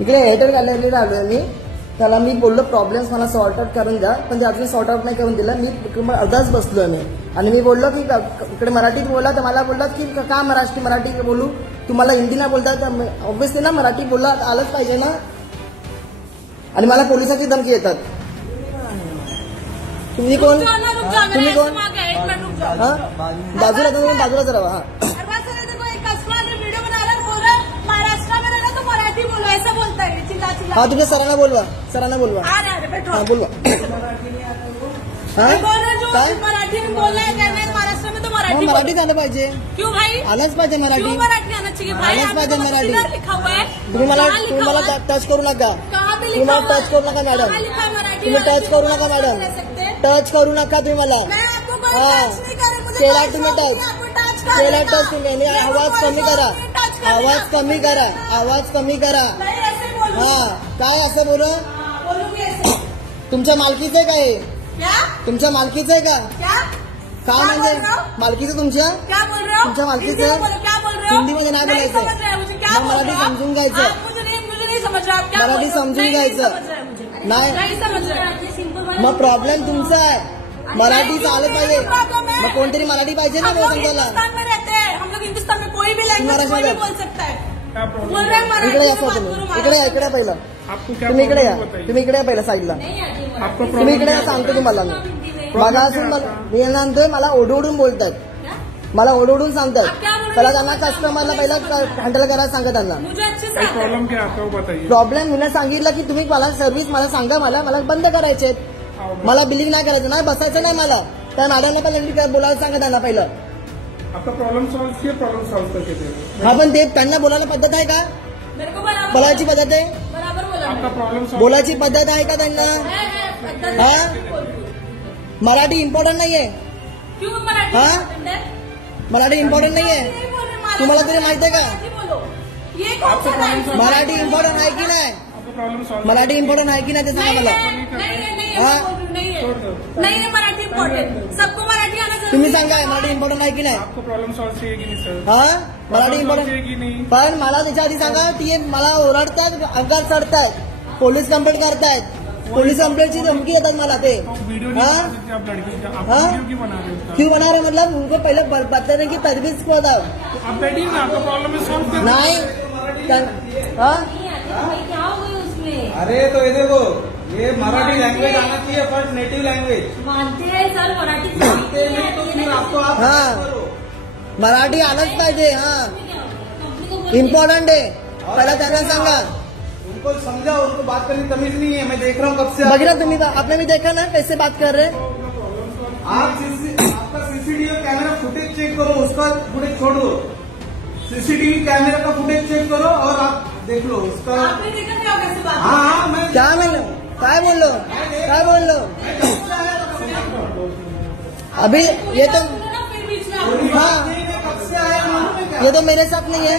इकडे एअरटेल गॅलरीला आलोय मी. त्याला मी बोललो प्रॉब्लेम्स मला सॉर्ट आउट करून द्या, पण ते अजून सॉर्ट आउट नाही करून दिलं. मी अर्धाच बसलोय मी आणि मी बोललो की इकडे मराठीत बोला, तर मला बोललात की का मराठी बोलू, तुम्हाला हिंदी नाही बोलतात. ऑब्व्हियसली ना मराठी बोलला आलंच पाहिजे ना. आणि मला पोलिसाची धमकी येतात. तुम्ही कोण? तुम्ही कोण? हा बाजूला जरा. हा हाँ तुमने सरांना बोलवा. हाँ बोलवा. मराठी में बोलना है क्या? महाराष्ट्र में तो मराठी मराठी आलं पाहिजे. क्यों भाई? आलंच पाहिजे मराठी. क्यों मराठी आना चाहिए भाई? आलंच पाहिजे मराठी. लिखा हुआ है. तुम्ही मला टच करू नका. तुम्ही मला टच करू नका मॅडम. तुम्ही टच करू नका मॅडम. टच करू नका तुम्ही मला. हाँ केला तुम्ही टच तुम्ही. आवाज कमी करा. हा काय असं बोलू? तुमच्या मालकीचं आहे काय? तुमच्या मालकीचं आहे का? काय म्हणजे मालकीचं तुमच्या मालकीचं? हिंदीमध्ये नाही बोलायचं, मराठी समजून घ्यायचं. मराठी समजून घ्यायचं नाही. मग प्रॉब्लेम तुमचा आहे. मराठी चालत पाहिजे. मग कोणतरी मराठी पाहिजे ना बोल समजायला. हिंदुस्तान में कोई भी लैंग्वेज कोई भी बोल सकता है. इकडे या इकडे पहिलं. तुम्ही इकडे या पहिलं साईडला. तुम्ही इकडे सांगतो तुम्हाला मी. बघा असून मी नंतर मला ओढवून बोलतात, मला ओढवून सांगतात. पहिला त्यांना कस्टमरला पहिला हँडल करायला सांगा. त्यांना प्रॉब्लेम मी सांगितलं की तुम्ही मला सर्व्हिस मला सांगा, मला बंद करायचे, मला बिलिंग नाही करायचं, नाही बसायचं नाही मला. त्या मॅडमला पण बोलायला सांगा त्यांना पहिलं. हा पण ते त्यांना बोलायला पद्धत आहे का? बोलायची पद्धत आहे, बोलायची पद्धत आहे का त्यांना? हा मराठी इम्पॉर्टंट नाहीये. हा मराठी इम्पॉर्टंट नाहीये. तुम्हाला तरी माहित आहे का मराठी इम्पॉर्टंट आहे की नाही? मराठी इम्पॉर्टंट आहे की नाही ते सांगा मला. हा नहीं है मराठी इम्पोर्टेंट, सबको मराठी आना जरूरी. तुम्ही सांगा मराठी इम्पॉर्टंट आहे की नाही? हा मराठी इम्पॉर्टंट. पण मला त्याच्या आधी सांगा, ती मला ओरडतात, अंगात चढतायत, पोलीस कंप्लेंट करतायत, पोलीस कंप्लेंटची धमकी देतात मला ते. क्यों बना रहे मतलब उनको पहले बताने की तजवीज को बताओ. नहीं अरे तो ये देखो, ये मराठी लैंग्वेज आना चाहिए फर्स्ट, नेटिव लैंग्वेज. मानते हैं सर मराठी मानते नहीं तो फिर आपको आप हाँ मराठी आलंच पाहिजे. हाँ इम्पोर्टंट है. पहिला त्यांना सांगा, उनको समझा, उनको बात करने तमीज नहीं है. मैं देख रहा हूँ कब से. बघ ना तुम्ही, आपने भी देखा ना कैसे बात कर रहे. आपका सीसीटीवी कैमरा फुटेज चेक करो, उसका फुटेज छोड़ दो. सीसीटीवी कैमरा का फुटेज चेक करो और आप देख लो उसका. हाँ मैं क्या बोल लो अभी ये तो. हाँ ये तो मेरे साथ नहीं है.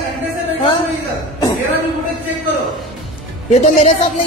हाँ मेरा भी फुटेज चेक करो. ये तो मेरे साथ नहीं.